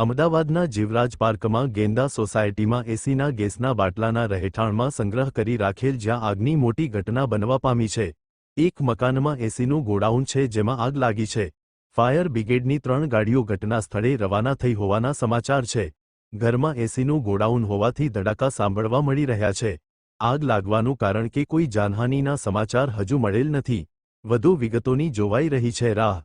અમદાવાદના જીવરાજ પાર્કમાં ગેંદા સોસાયટીમાં એસીના ગેસના બાટલાના રહેઠાણમાં સંગ્રહ કરી રાખેલ જ્યાં આગની મોટી ઘટના બનવા પામી છે। એક મકાનમાં એસીનું ગોડાઉન છે જેમાં આગ લાગી છે। ફાયર બ્રિગેડની 3 ગાડીઓ ઘટના સ્થળે રવાના થઈ હોવાના સમાચાર છે। ઘરમાં એસીનું ગોડાઉન હોવાથી ધડાકા સાંભળવા મળી રહ્યા છે। આગ લાગવાનું કારણ કે કોઈ જાનહાનિના સમાચાર હજુ મળેલ નથી। વધુ વિગતોની જોવાઈ રહી છે રાહ।